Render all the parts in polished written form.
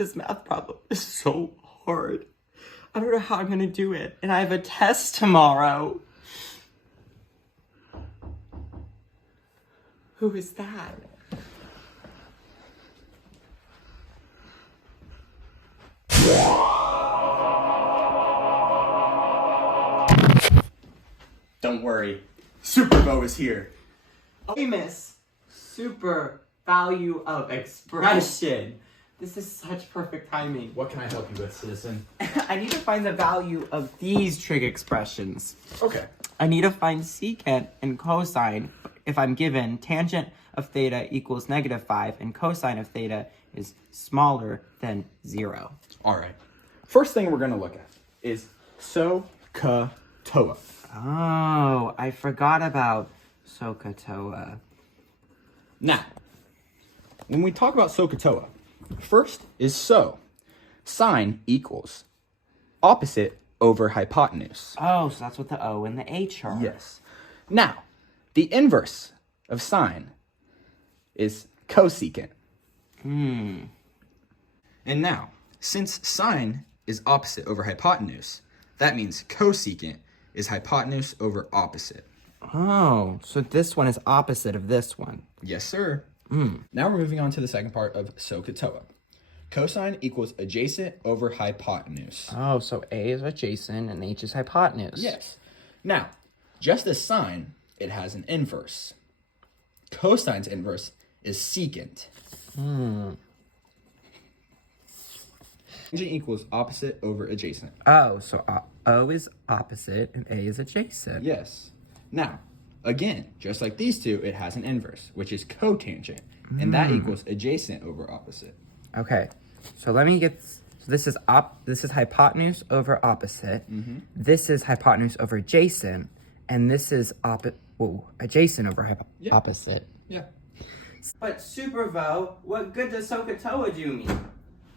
This math problem is so hard. I don't know how I'm gonna do it. And I have a test tomorrow. Who is that? Don't worry, Superbo is here. Famous super value of expression. This is such perfect timing. What can I help you with, citizen? I need to find the value of these trig expressions. Okay. I need to find secant and cosine if I'm given tangent of theta equals -5 and cosine of theta is smaller than 0. All right. First thing we're going to look at is SOHCAHTOA. Oh, I forgot about SOHCAHTOA. Now, when we talk about SOHCAHTOA, first is so. Sine equals opposite over hypotenuse. Oh, so that's what the O and the H are. Yes. Now, the inverse of sine is cosecant. And now, since sine is opposite over hypotenuse, that means cosecant is hypotenuse over opposite. Oh, so this one is opposite of this one. Yes, sir. Now we're moving on to the second part of SOHCAHTOA. Cosine equals adjacent over hypotenuse. Oh, so A is adjacent and H is hypotenuse. Yes. Now, just as sine, it has an inverse. Cosine's inverse is secant. Tangent equals opposite over adjacent. Oh, so O is opposite and A is adjacent. Yes. Now, again, just like these two, it has an inverse, which is cotangent, and that equals adjacent over opposite. Okay, so let me get. So this is hypotenuse over opposite. This is hypotenuse over adjacent, and this is adjacent over opposite. Yeah. But Supervo, what good does SOHCAHTOA do me?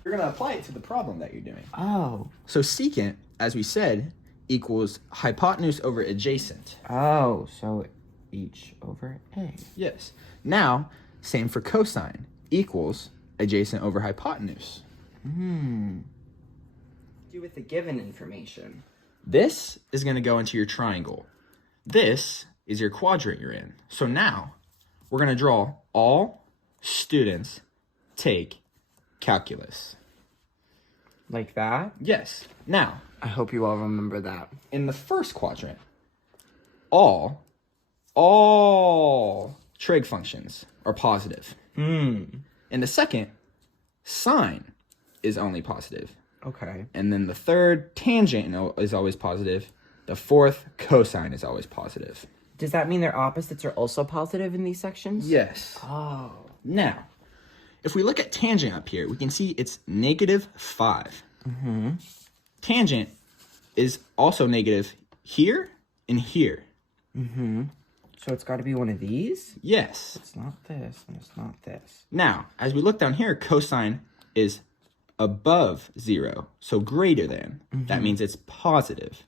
You're going to apply it to the problem that you're doing. Oh. So secant, as we said, equals hypotenuse over adjacent. Oh, so H over A. Yes. Now, same for cosine, equals adjacent over hypotenuse. Do with the given information. This is going to go into your triangle. This is your quadrant you're in. So now, we're going to draw all students take calculus. Like that? Yes. Now, I hope you all remember that. in the first quadrant, all trig functions are positive. In the second, sine is only positive. Okay. And then the third, tangent is always positive. The fourth, cosine is always positive. Does that mean their opposites are also positive in these sections? Yes. Oh. Now, if we look at tangent up here, we can see it's -5. Tangent is also negative here and here. So it's got to be one of these? Yes. It's not this, and it's not this. Now, as we look down here, cosine is above 0, so greater than. That means it's positive.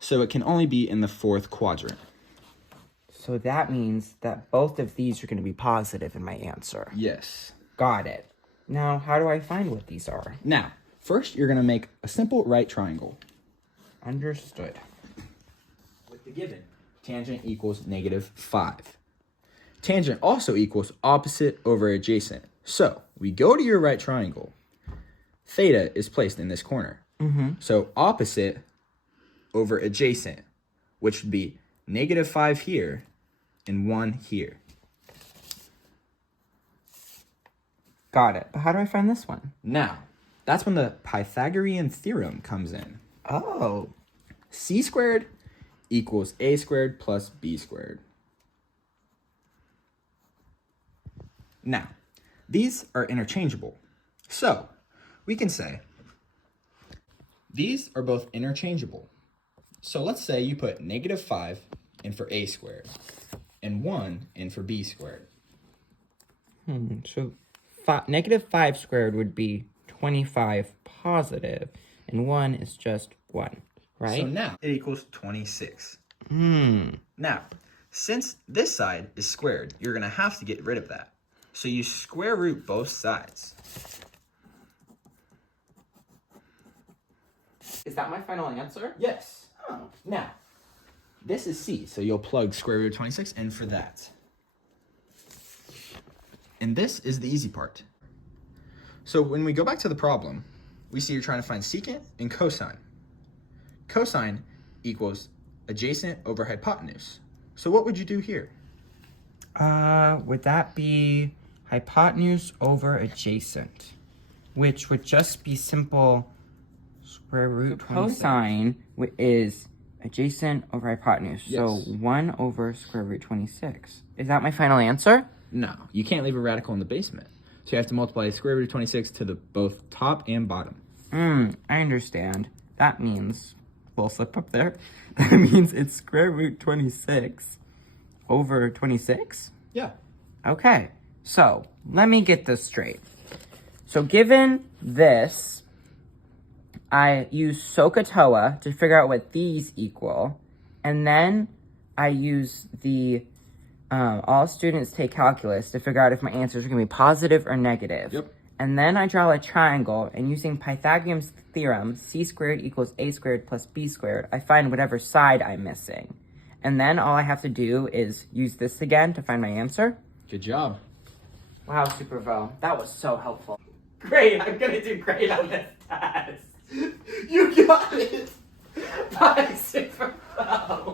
So it can only be in the fourth quadrant. So that means that both of these are going to be positive in my answer. Yes. Got it. Now, how do I find what these are? Now, first you're going to make a simple right triangle. Understood. With the given, tangent equals -5. Tangent also equals opposite over adjacent. So, we go to your right triangle. Theta is placed in this corner. So, opposite over adjacent, which would be -5 here and 1 here. Got it. But how do I find this one? Now, that's when the Pythagorean theorem comes in. Oh. C squared equals A squared plus B squared. Now, these are interchangeable. So, we can say these are both interchangeable. So let's say you put -5 in for A squared and 1 in for B squared. So -5 squared would be 25 positive, and 1 is just 1, right? So now it equals 26. Now, since this side is squared, you're going to have to get rid of that. So you square root both sides. Is that my final answer? Yes. Oh. Now, this is C, so you'll plug square root of 26 in for that. And this is the easy part. So when we go back to the problem, we see you're trying to find secant and cosine. Cosine equals adjacent over hypotenuse. So what would you do here? Would that be hypotenuse over adjacent, which would just be simple square root. Cosine is adjacent over hypotenuse, Yes. so 1 over square root 26. Is that my final answer? No, you can't leave a radical in the basement. So you have to multiply square root of 26 to the both top and bottom. I understand. That means, we'll slip up there. That means it's square root 26 over 26? Yeah. Okay, so let me get this straight. So given this, I use SOHCAHTOA to figure out what these equal, and then I use the all students take calculus to figure out if my answers are going to be positive or negative. Yep. And then I draw a triangle, and using Pythagorean's theorem, c squared equals a squared plus b squared, I find whatever side I'm missing. And then all I have to do is use this again to find my answer. Good job. Wow, Supervo, that was so helpful. Great, I'm gonna do great on this test. You got it! Bye, Supervo.